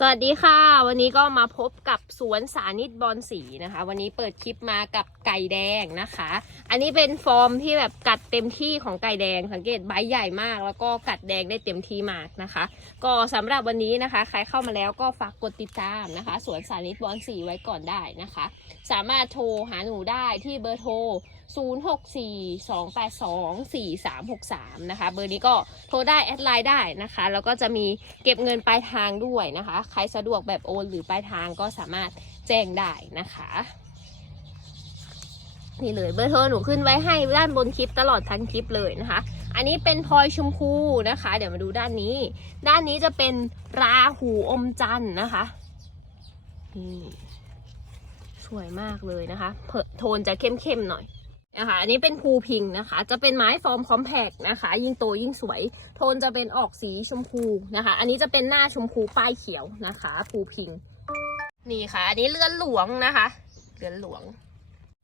สวัสดีค่ะ วันนี้ก็มาพบกับสวนสานิตบอลสีนะคะ วันนี้เปิดคลิปมากับไก่แดงนะคะ อันนี้เป็นฟอร์มที่แบบกัดเต็มที่ของไก่แดงสังเกตใบใหญ่มาก แล้วก็กัดแดงได้เต็มที่มากนะคะ ก็สำหรับวันนี้นะคะ ใครเข้ามาแล้วก็ฝากกดติดตามนะคะ สวนสานิตบอลสีไว้ก่อนได้นะคะ สามารถโทรหาหนูได้ที่เบอร์โทร 0642824363 นะคะ เบอร์นี้ก็โทรได้แอดไลน์ได้นะคะ แล้วก็จะมีเก็บเงินปลายทางด้วยนะคะ ใครสะดวกแบบโอนหรือปลายทางก็สามารถแจ้งได้นะคะนี่เลยเบอร์โทรหนูขึ้นไว้ให้ด้านบนคลิปตลอดทั้งคลิปเลยนะคะ อันนี้เป็นพลอยชมพูนะคะ เดี๋ยวมาดูด้านนี้ ด้านนี้จะเป็นราหูอมจันทร์นะคะนี่สวยมากเลยนะคะโทนจะเข้มๆหน่อย นะคะอันนี้เป็นภูพิงนะคะ จะเป็นไม้ฟอร์มคอมแพกนะคะ ยิ่งโตยิ่งสวย โทนจะเป็นออกสีชมพูนะคะ อันนี้จะเป็นหน้าชมพูป้ายเขียวนะคะภูพิง นี่ค่ะ อันนี้เรือนหลวงนะคะเรือนหลวง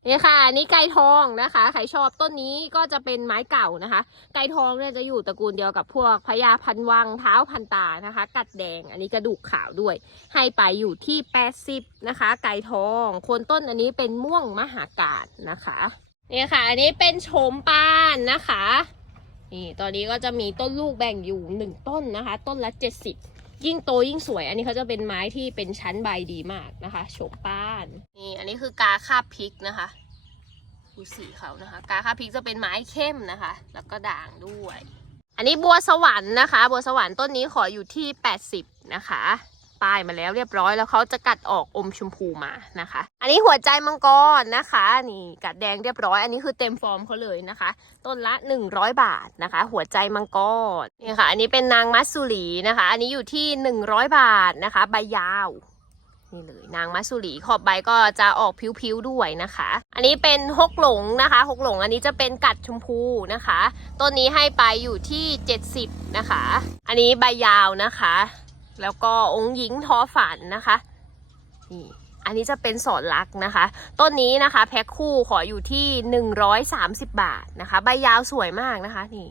นี่ค่ะอันนี้ไก่ทองนะคะ ใครชอบต้นนี้ก็จะเป็นไม้เก่านะคะ ไก่ทองเนี่ยจะอยู่ตระกูลเดียวกับพวกพญาพันวังเท้าพันตานะคะ กัดแดง อันนี้กระดูกขาวด้วย ให้ไปอยู่ที่ 80 นะคะ ไก่ทอง คนต้นอันนี้เป็นม่วงมหากาศนะคะ นี่ค่ะ อันนี้เป็นโฉมปานนะคะ นี่ตอนนี้ก็จะมีต้นลูกแบ่งอยู่หนึ่งต้นนะคะ ต้นละ70ยิ่งโตยิ่งสวย อันนี้เขาจะเป็นไม้ที่เป็นชั้นใบดีมากนะคะโฉมป้านนี่อันนี้คือกาคาบพริกนะคะดูสีเขานะคะ กาคาบพริกจะเป็นไม้เข้มนะคะ แล้วก็ด่างด้วย อันนี้บัวสวรรค์นะคะ บัวสวรรค์ต้นนี้ขออยู่ที่ 80 นะคะ ป้ายมาแล้วเรียบร้อยแล้วเขาจะกัดออกอมชมพูมานะคะ อันนี้หัวใจมังกรนะคะนี่กัดแดงเรียบร้อย อันนี้คือเต็มฟอร์มเขาเลยนะคะ ต้นละ 100 บาทนะคะ หัวใจมังกรนี่ค่ะ อันนี้เป็นนางมัสสุรีนะคะ อันนี้อยู่ที่ 100 บาทนะคะ ใบยาวนี่เลยนางมัสสุรีขอบใบก็จะออกผิวๆด้วยนะคะ อันนี้เป็นฮกหลงนะคะฮกหลงอันนี้จะเป็นกัดชมพูนะคะต้นนี้ให้ไปอยู่ที่ 70 นะคะ อันนี้ใบยาวนะคะ แล้วก็องค์หญิงทอฝันนะคะนี่อันนี้จะเป็นสอนลักนะคะ ต้นนี้นะคะ แพ็คคู่ขออยู่ที่ 130 บาทนะคะ ใบยาวสวยมากนะคะนี่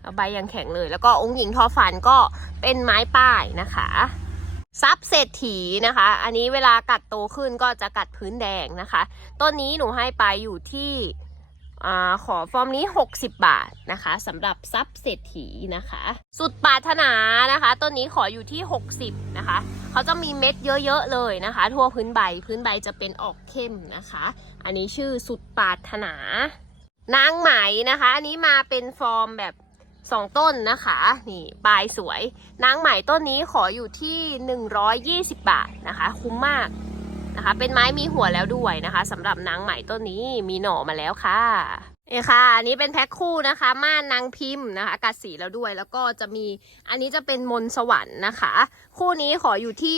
แล้วใบยังแข็งเลย แล้วก็องค์หญิงทอฝันก็เป็นไม้ป้ายนะคะซับเศรษฐีนะคะ อันนี้เวลากัดโตขึ้นก็จะกัดพื้นแดงนะคะ ต้นนี้หนูให้ไปอยู่ที่ อขอฟอร์มนี้ 60 บาทนะคะสำหรับซับเศรษฐีนะคะ สุดปรารถนานะคะต้นนี้ขออยู่ที่ 60 นะคะเขาจะมีเม็ดเยอะๆเลยนะคะ ทั่วพื้นใบพื้นใบจะเป็นออกเข้มนะคะ อันนี้ชื่อสุดปรารถนานางไหมนะคะ อันนี้มาเป็นฟอร์มแบบสองต้นนะคะนี่ปลายสวยนางไหมต้นนี้ขออยู่ที่ 120 บาทนะคะ คุ้มมาก นะคะ เป็นไม้มีหัวแล้วด้วยนะคะสำหรับนางไหมต้นนี้มีหน่อมาแล้วค่ะนี่ค่ะ อันนี้เป็นแพ็คคู่นะคะ ม่านนางพิมพ์นะคะกัดสีแล้วด้วย แล้วก็จะมี อันนี้จะเป็นมนสวรรค์นะคะ คู่นี้ขออยู่ที่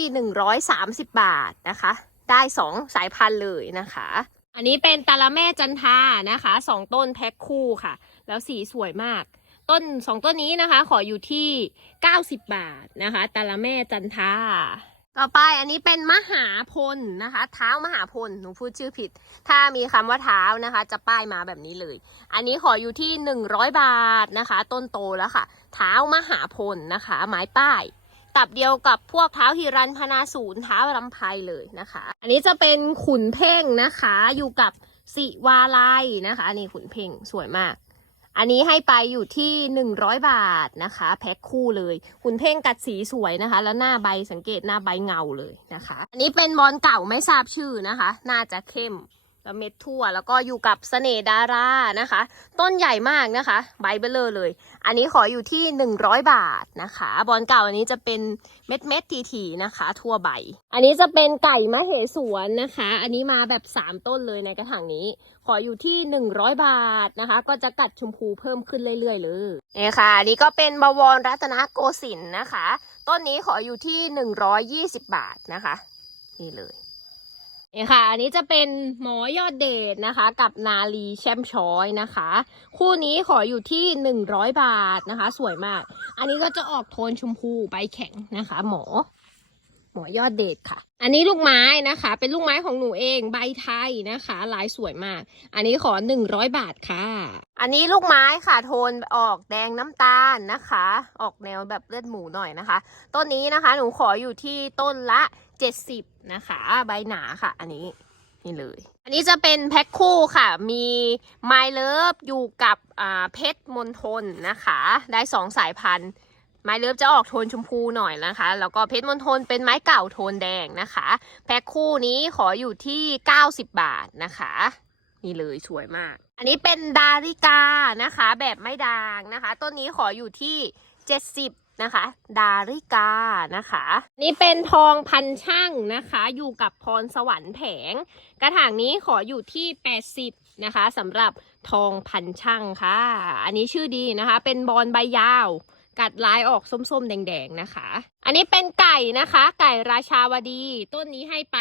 130 บาทนะคะ ได้ 2 สายพันธุ์เลยนะคะ อันนี้เป็นตาละแม่จันทานะคะสองต้นแพ็คคู่ค่ะ แล้วสีสวยมาก ต้นสองต้นนี้นะคะ ขออยู่ที่ 90 บาทนะคะตาละแม่จันทา ต่อไปอันนี้เป็นมหาพลนะคะ เท้ามหาพลหนูพูดชื่อผิด ถ้ามีคำว่าเท้านะคะ จะป้ายมาแบบนี้เลย อันนี้ขออยู่ที่100บาทนะคะ ต้นโตแล้วค่ะ เท้ามหาพลนะคะ ไม้ป้าย ตับเดียวกับพวกเท้าฮิรันพนาศูนย์เท้าลำไพเลยนะคะ อันนี้จะเป็นขุนเพ่งนะคะอยู่กับสิวาลัยนะคะอันนี้ขุนเพ่งสวยมาก อันนี้ให้ไปอยู่ที่ 100 บาทนะคะ แพ็คคู่เลย คุณเพ่งกัดสีสวยนะคะ แล้วหน้าใบสังเกตหน้าใบเงาเลยนะคะ อันนี้เป็นบอลเก่าไม่ทราบชื่อนะคะ น่าจะเข้ม แล้วเม็ดทั่วแล้วก็อยู่กับเสน่ดารานะคะ ต้นใหญ่มากนะคะ ใบเบลเลอเลย อันนี้ขออยู่ที่ 100 บาทนะคะ บอลเก่าอันนี้จะเป็นเม็ดเม็ดทีทีนะคะ ทั่วใบ อันนี้จะเป็นไก่มะเหสวนนะคะ อันนี้มาแบบ 3 ต้นเลยในกระถางนี้ ขออยู่ที่ 100 บาทนะคะ ก็จะกัดชมพูเพิ่มขึ้นเรื่อยๆเลยนี่ค่ะอันนี้ก็เป็นบวรรัตนโกสินทร์นะคะ ต้นนี้ขออยู่ที่ 120 บาทนะคะ นี่เลย นี่ค่ะ อันนี้จะเป็นหมอยอดเดชนะคะ กับนาลีแชมช้อยนะคะ คู่นี้ขออยู่ที่100บาทนะคะ สวยมาก อันนี้ก็จะออกโทนชมพูใบแข็งนะคะ หมอ หมอยอดเดชค่ะ อันนี้ลูกไม้นะคะ เป็นลูกไม้ของหนูเองใบไทยนะคะลายสวยมาก อันนี้ขอ100บาทค่ะ อันนี้ลูกไม้ค่ะ โทนออกแดงน้ำตาลนะคะ ออกแนวแบบเลือดหมูหน่อยนะคะ ต้นนี้นะคะ หนูขออยู่ที่ต้นละ 70 นะคะ ใบหนาค่ะ อันนี้นี่เลย อันนี้จะเป็นแพ็คคู่ค่ะ มีไมเลิฟอยู่กับอ่าเพชรมนทนนะคะ ได้สองสายพันธุ์ไม้เลิฟจะออกโทนชมพูหน่อยนะคะ แล้วก็เพชรมณฑลเป็นไม้เก่าโทนแดงนะคะ แพ็คคู่นี้ขออยู่ที่ 90 บาทนะคะนี่เลยสวยมาก อันนี้เป็นดาริกานะคะ แบบไม่ด่างนะคะ ต้นนี้ขออยู่ที่ 70 นะคะ ดาริกานะคะ นี่เป็นทองพันช่างนะคะ อยู่กับพรสวรรค์แผง กระถางนี้ขออยู่ที่ 80 นะคะสำหรับทองพันช่างค่ะ อันนี้ชื่อดีนะคะ เป็นบอลใบยาว กัดลายออกส้มๆ แดงๆนะคะ อันนี้เป็นไก่นะคะ ไก่ราชาวดี ต้นนี้ให้ไป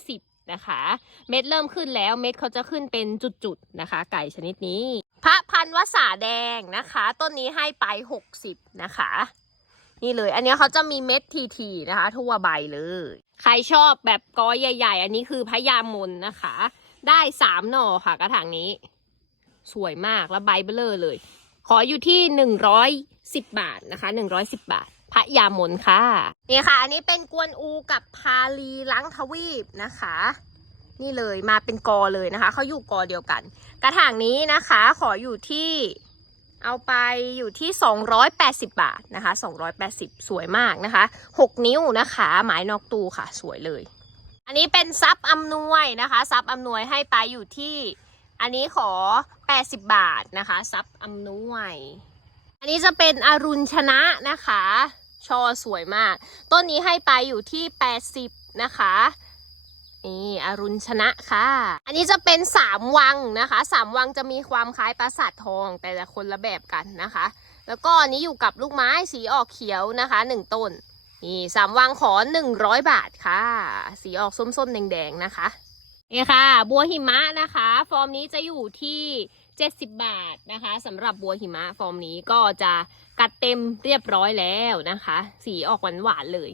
50นะคะ เม็ดเริ่มขึ้นแล้วเม็ดเขาจะขึ้นเป็นจุดๆนะคะ ไก่ชนิดนี้ พระพันวสาแดงนะคะ ต้นนี้ให้ไป 60 นะคะ นี่เลย อันนี้เขาจะมีเม็ดทีๆนะคะ ทั่วใบเลย ใครชอบแบบกอใหญ่ ๆ อันนี้คือพญามนนะคะ ได้สามหน่อค่ะกระถางนี้ สวยมากแล้วใบเบลอเลย ขออยู่ที่หนึ่งร้อยสิบบาทนะคะหนึ่งร้อยสิบบาทพระยามนค่ะนี่ค่ะ อันนี้เป็นกวนอูกับพาลีล้างทวีปนะคะ นี่เลยมาเป็นกอเลยนะคะเขาอยู่กอเดียวกัน กระถางนี้นะคะ ขออยู่ที่ เอาไปอยู่ที่ 280 บาทนะคะ 280 สวยมากนะคะ 6 นิ้วนะคะหมายนอกตูค่ะสวยเลย อันนี้เป็นซับอำนวยนะคะซับอำนวยให้ไปอยู่ที่อันนี้ขอ 80 บาทนะคะซับอำนวย อันนี้จะเป็นอรุณชนะนะคะ ชอสวยมาก ต้นนี้ให้ไปอยู่ที่ 80 นะคะ นี่อรุณชนะค่ะ อันนี้จะเป็นสามวังนะคะสามวังจะมีความคล้ายปราสาททองแต่ละคนละแบบกันนะคะ แล้วก็อันนี้อยู่กับลูกไม้สีออกเขียวนะคะหนึ่งต้นนี่สามวังขอหนึ่งร้อยบาทค่ะ สีออกส้มๆแดงๆนะคะนี่ค่ะ บัวหิมะนะคะ ฟอร์มนี้จะอยู่ที่ 70 บาทนะคะสำหรับบัวหิมะฟอร์มนี้ก็จะกัดเต็มเรียบร้อยแล้วนะคะ สีออกหวานๆเลย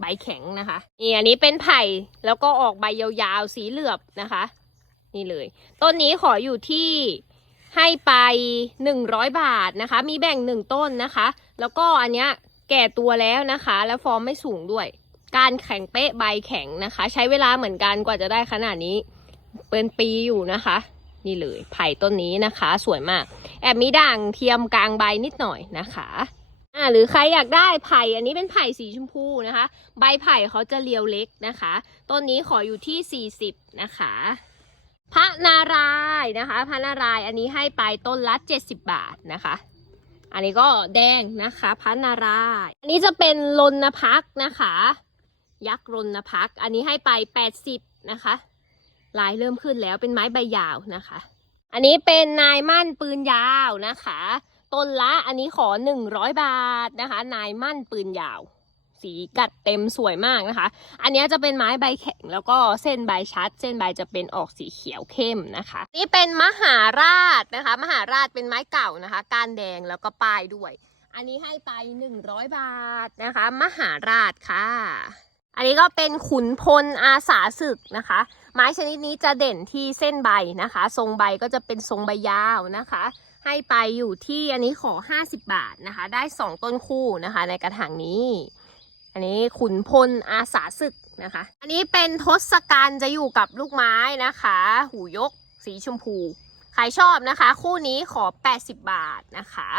ใบแข็งนะคะนี่อันนี้เป็นไผ่แล้วก็ออกใบยาวๆสีเหลือบนะคะ นี่เลย ต้นนี้ขออยู่ที่ให้ไป 100 บาทนะคะ มีแบ่งหนึ่งต้นนะคะ แล้วก็อันเนี้ยแก่ตัวแล้วนะคะ แล้วฟอร์มไม่สูงด้วย การแข็งเป๊ะใบแข็งนะคะ ใช้เวลาเหมือนกันกว่าจะได้ขนาดนี้ เป็นปีอยู่นะคะ นี่เลยไผ่ต้นนี้นะคะ สวยมาก แอบมีด่างเทียมกลางใบนิดหน่อยนะคะ อ่าหรือใครอยากได้ไผ่อันนี้เป็นไผ่สีชมพูนะคะ ใบไผ่เขาจะเรียวเล็กนะคะ ต้นนี้ขออยู่ที่ 40 นะคะ พระนารายนะคะ พระนารายอันนี้ให้ไปต้นละ 70 บาทนะคะ อันนี้ก็แดงนะคะพระนาราย อันนี้จะเป็นลนพักนะคะ ยักษ์รนพัก อันนี้ให้ไป 80 นะคะ ลายเริ่มขึ้นแล้วเป็นไม้ใบยาวนะคะ อันนี้เป็นนายมั่นปืนยาวนะคะ ต้นละอันนี้ขอ 100 บาทนะคะ นายมั่นปืนยาว สีกัดเต็มสวยมากนะคะ อันนี้จะเป็นไม้ใบแข็งแล้วก็เส้นใบชัด เส้นใบจะเป็นออกสีเขียวเข้มนะคะ นี่เป็นมหาราชนะคะ มหาราชเป็นไม้เก่านะคะ ก้านแดงแล้วก็ป้ายด้วย อันนี้ให้ไป 100 บาทนะคะ มหาราชค่ะอันนี้ก็เป็นขุนพลอาสาศึกนะคะ ไม้ชนิดนี้จะเด่นที่เส้นใบนะคะ ทรงใบก็จะเป็นทรงใบยาวนะคะ ให้ไปอยู่ที่อันนี้ขอ 50 บาทนะคะ ได้ 2 ต้นคู่นะคะ ในกระถางนี้ อันนี้ขุนพลอาสาศึกนะคะ อันนี้เป็นทศกัณฐ์จะอยู่กับลูกไม้นะคะ หูยกสีชมพู ใครชอบนะคะ คู่นี้ขอ 80 บาทนะคะ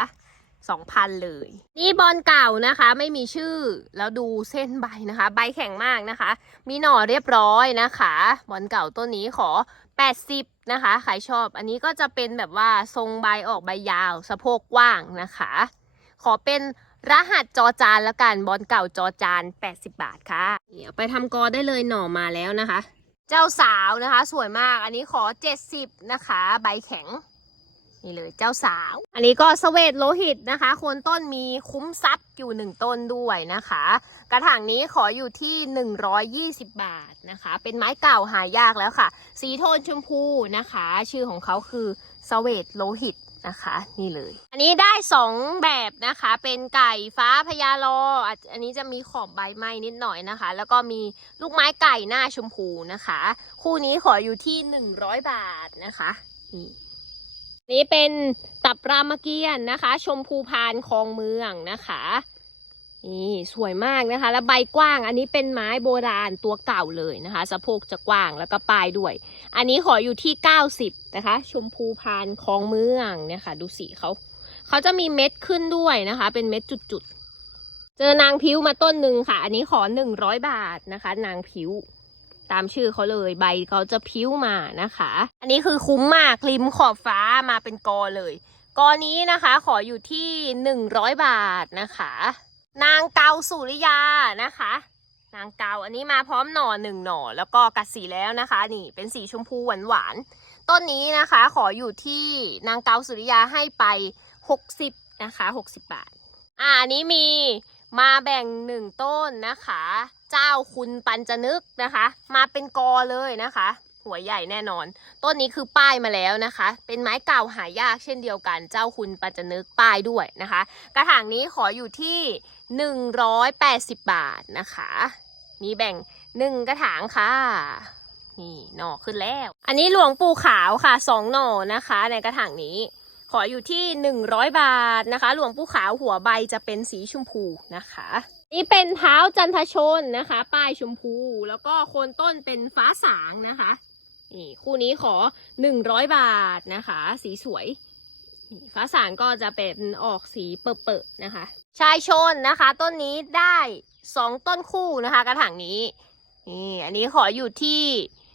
2,000 เลย นี่บอลเก่านะคะไม่มีชื่อแล้วดูเส้นใบนะคะ ใบแข็งมากนะคะ มีหน่อเรียบร้อยนะคะ บอลเก่าต้นนี้ขอ 80 นะคะใครชอบอันนี้ก็จะเป็นแบบว่าทรงใบออกใบยาว สะโพกกว้างนะคะ ขอเป็นรหัสจอจานแล้วกันบอลเก่าจอจาน 80 บาทค่ะเดี๋ยวไปทำกอได้เลยหน่อมาแล้วนะคะ เจ้าสาวนะคะ สวยมากอันนี้ขอ 70 นะคะ ใบแข็ง นี่เลยเจ้าสาว อันนี้ก็สเวตโลหิตนะคะ โคนต้นมีคุ้มทรัพย์อยู่หนึ่งต้นด้วยนะคะ กระถางนี้ขออยู่ที่ 120 บาทนะคะ เป็นไม้เก่าหายากแล้วค่ะ สีโทนชมพูนะคะ ชื่อของเขาคือสเวตโลหิตนะคะนี่เลย อันนี้ได้สองแบบนะคะ เป็นไก่ฟ้าพญาลออันนี้จะมีขอบใบไม้นิดหน่อยนะคะ แล้วก็มีลูกไม้ไก่หน้าชมพูนะคะ คู่นี้ขออยู่ที่หนึ่งร้อยบาทนะคะนี่ นี่เป็นตับรามเกียรตินะคะ ชมพูพานคลองเมืองนะคะนี่สวยมากนะคะ แล้วใบกว้าง อันนี้เป็นไม้โบราณตัวเก่าเลยนะคะ สะโพกจะกว้างแล้วก็ปลายด้วย อันนี้ขออยู่ที่ 90 นะคะ ชมพูพานคลองเมืองเนี่ยค่ะ ดูสีเขาเขาจะมีเม็ดขึ้นด้วยนะคะ เป็นเม็ดจุดๆ เจอนางพิ้วมาต้นหนึ่งค่ะ อันนี้ขอ 100 บาทนะคะ นางพิ้ว ตามชื่อเขาเลยใบเขาจะพิ้วมานะคะ อันนี้คือคุ้มมากริมขอบฟ้ามาเป็นกอเลย กอนี้นะคะขออยู่ที่100บาทนะคะ นางเกาสุริยานะคะ นางเกาอันนี้มาพร้อมหน่อหนึ่งหน่อแล้วก็กัดสีแล้วนะคะ นี่เป็นสีชมพูหวานหวานๆต้นนี้นะคะขออยู่ที่นางเกาสุริยาให้ไป60นะคะ60บาท อ่าอันนี้มี มาแบ่งหนึ่งต้นนะคะ เจ้าคุณปัญจนึกนะคะ มาเป็นกอเลยนะคะ หัวใหญ่แน่นอน ต้นนี้คือป้ายมาแล้วนะคะ เป็นไม้เก่าหายากเช่นเดียวกัน เจ้าคุณปัญจนึกป้ายด้วยนะคะ กระถางนี้ขออยู่ที่ 180 บาทนะคะ มีแบ่งหนึ่งกระถางค่ะนี่หน่อขึ้นแล้ว อันนี้หลวงปู่ขาวค่ะสองหน่อนะคะ ในกระถางนี้ ขออยู่ที่ 100 บาทนะคะ หลวงปู่ขาวหัวใบจะเป็นสีชมพูนะคะ นี่เป็นเท้าจันทชนนะคะ ป้ายชมพู แล้วก็โคนต้นเป็นฟ้าสางนะคะนี่คู่นี้ขอ 100 บาทนะคะ สีสวยฟ้าสางก็จะเป็นออกสีเปอะๆนะคะ ชายชนนะคะ ต้นนี้ได้สองต้นคู่นะคะ กระถางนี้นี่อันนี้ขออยู่ที่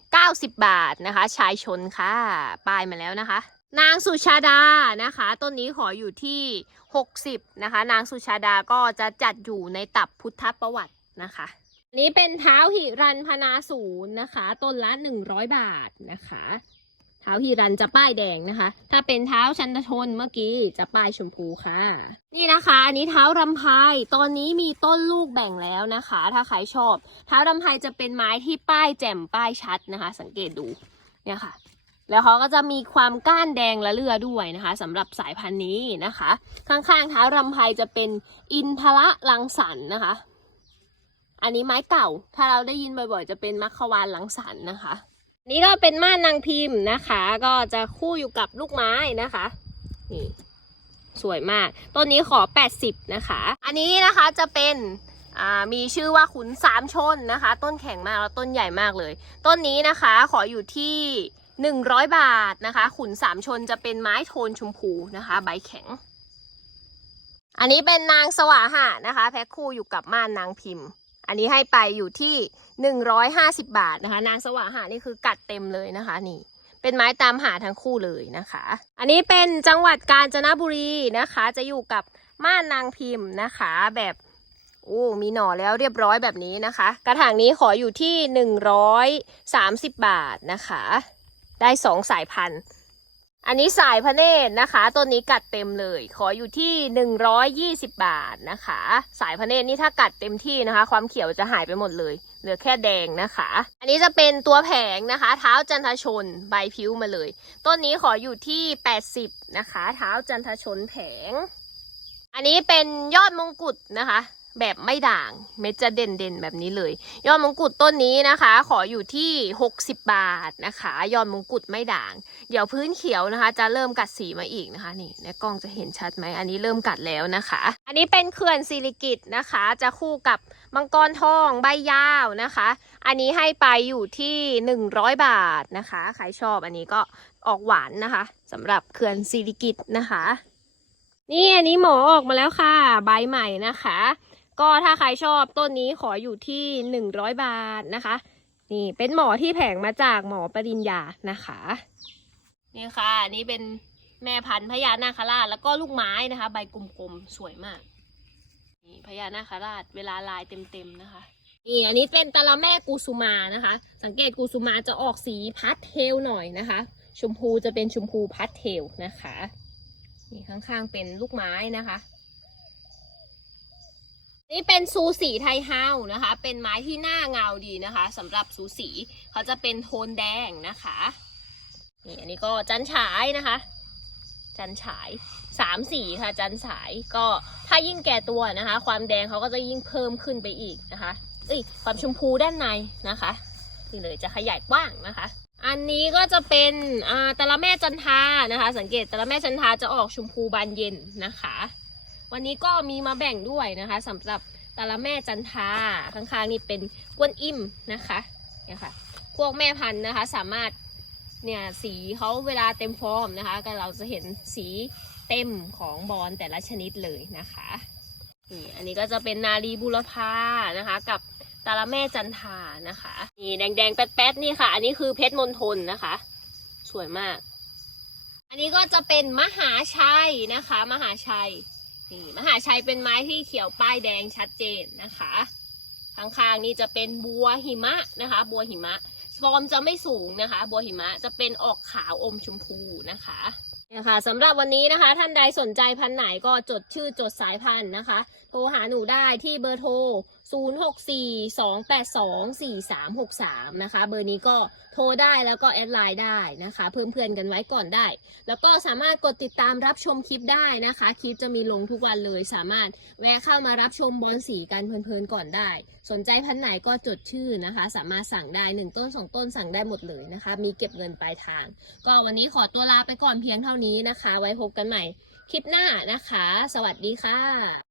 90 บาทนะคะ ชายชนค่ะ ป้ายมาแล้วนะคะ นางสุชาดานะคะ ต้นนี้ขออยู่ที่ 60นะคะ นางสุชาดาก็จะจัดอยู่ในตับพุทธประวัตินะคะ นี้เป็นเท้าหิรันพนาศูนย์นะคะ ต้นละ 100 บาทนะคะ เท้าฮีรันจะป้ายแดงนะคะ ถ้าเป็นเท้าชันทนเมื่อกี้จะป้ายชมพูค่ะ นี่นะคะ อันนี้เท้ารำไพตอนนี้มีต้นลูกแบ่งแล้วนะคะ ถ้าใครชอบ เท้ารำไพจะเป็นไม้ที่ป้ายแจ่มป้ายชัดนะคะ สังเกตดูเนี่ยค่ะ แล้วเขาก็จะมีความก้านแดงและเลือด้วยนะคะสำหรับสายพันธุ์นี้นะคะ ข้างๆท้ารำไพจะเป็นอินทะลังสรรค์นะคะ อันนี้ไม้เก่า ถ้าเราได้ยินบ่อยๆ จะเป็นมัคควานลังสรรค์นะคะ นี่ก็เป็นม่านนางพิมพ์นะคะ ก็จะคู่อยู่กับลูกไม้นะคะนี่สวยมากต้นนี้ขอ 80 นะคะ อันนี้นะคะจะเป็นมีชื่อว่าขุนสามชนนะคะ ต้นแข็งมากแล้วต้นใหญ่มากเลย ต้นนี้นะคะขออยู่ที่ 100 บาทนะคะ ขุนสามชนจะเป็นไม้โทนชมพูนะคะ ใบแข็ง อันนี้เป็นนางสวาหะนะคะ แพ็คคู่อยู่กับม่านนางพิมพ์ อันนี้ให้ไปอยู่ที่ 150 บาทนะคะ นางสวาหานี่คือกัดเต็มเลยนะคะนี่เป็นไม้ตามหาทั้งคู่เลยนะคะ อันนี้เป็นจังหวัดกาญจนบุรีนะคะ จะอยู่กับม่านนางพิมพ์นะคะ แบบโอ้มีหน่อแล้วเรียบร้อยแบบนี้นะคะ กระถางนี้ขออยู่ที่ 130 บาทนะคะ ได้สองสายพันธุ์อันนี้สายพระเนตรนะคะต้นนี้กัดเต็มเลย ขออยู่ที่ 120 บาทนะคะ สายพระเนตรนี่ถ้ากัดเต็มที่นะคะ ความเขียวจะหายไปหมดเลย เหลือแค่แดงนะคะ อันนี้จะเป็นตัวแผงนะคะ เท้าจันทชนใบพิ้วมาเลย ต้นนี้ขออยู่ที่ 80 นะคะ เท้าจันทชนแผง อันนี้เป็นยอดมงกุฎนะคะ แบบไม่ด่าง เม็ดจะเด่นเด่นๆแบบนี้เลย ยอดมงกุฎต้นนี้นะคะ ขออยู่ที่ 60 บาทนะคะ ยอดมงกุฎไม่ด่าง เดี๋ยวพื้นเขียวนะคะ จะเริ่มกัดสีมาอีกนะคะ นี่ในกล้องจะเห็นชัดไหมอันนี้เริ่มกัดแล้วนะคะ อันนี้เป็นเขื่อนสิริกิตนะคะ จะคู่กับมังกรทองใบยาวนะคะ อันนี้ให้ไปอยู่ที่ 100 บาทนะคะใครชอบอันนี้ก็ออกหวานนะคะสำหรับเขื่อนสิริกิตนะคะ นี่อันนี้หมอออกมาแล้วค่ะ ใบใหม่นะคะ ก็ถ้าใครชอบต้นนี้ขออยู่ที่ 100 บาทนะคะ นี่เป็นหมอที่แผงมาจากหมอปริญญานะคะ นี่ค่ะอันนี่เป็นแม่พันธุ์พญานาคราชแล้วก็ลูกไม้นะคะ ใบกลมๆสวยมาก นี่พญานาคราชเวลาลายเต็มๆนะคะนี่อันนี้เป็นตะละแม่กุสุมานะคะ สังเกตกุสุมาจะออกสีพัดเทลหน่อยนะคะ ชมพูจะเป็นชมพูพัดเทลนะคะ นี่ข้างๆเป็นลูกไม้นะคะ นี่เป็นซูสีไทยเฮานะคะ เป็นไม้ที่หน้าเงาดีนะคะสำหรับซูสีเขาจะเป็นโทนแดงนะคะนี่อันนี้ก็จันฉายนะคะ จันฉายสามสีค่ะ จันฉายก็ถ้ายิ่งแก่ตัวนะคะ ความแดงเขาก็จะยิ่งเพิ่มขึ้นไปอีกนะคะเอ้ยความชมพูด้านในนะคะนี่เลยจะขยายกว้างนะคะ อันนี้ก็จะเป็นอ่าตะละแม่จันทานะคะ สังเกตตะละแม่จันทาจะออกชมพูบานเย็นนะคะ วันนี้ก็มีมาแบ่งด้วยนะคะสำหรับตะละแม่จันทาข้างๆนี่เป็นกวนอิ่มนะคะเนี่ยค่ะพวกแม่พันธุ์นะคะสามารถเนี่ยสีเขาเวลาเต็มฟอร์มนะคะ ก็เราจะเห็นสีเต็มของบอลแต่ละชนิดเลยนะคะนี่อันนี้ก็จะเป็นนารีบุรพานะคะ กับตาละแม่จันทานะคะนี่แดงๆแป๊ดๆนี่ค่ะ อันนี้คือเพชรมณฑลนะคะ สวยมาก อันนี้ก็จะเป็นมหาชัยนะคะ มหาชัย นี่มหาชัยเป็นไม้ที่เขียวป้ายแดงชัดเจนนะคะ ข้างๆนี่จะเป็นบัวหิมะนะคะ บัวหิมะฟอร์มจะไม่สูงนะคะ บัวหิมะจะเป็นออกขาวอมชมพูนะคะ เนี่ยค่ะสำหรับวันนี้นะคะ ท่านใดสนใจพันไหนก็จดชื่อจดสายพันธุ์นะคะ โทรหาหนูได้ที่เบอร์โทร 0642824363 นะคะ เบอร์นี้ก็โทรได้แล้วก็แอดไลน์ได้นะคะ เพิ่มเพื่อนกันไว้ก่อนได้ แล้วก็สามารถกดติดตามรับชมคลิปได้นะคะ คลิปจะมีลงทุกวันเลย สามารถแวะเข้ามารับชมบอลสีกันเพลินๆก่อนได้ สนใจพันธุ์ไหนก็จดชื่อนะคะ สามารถสั่งได้หนึ่งต้นสองต้นสั่งได้หมดเลยนะคะ มีเก็บเงินปลายทาง ก็วันนี้ขอตัวลาไปก่อนเพียงเท่านี้นะคะ ไว้พบกันใหม่คลิปหน้านะคะ สวัสดีค่ะ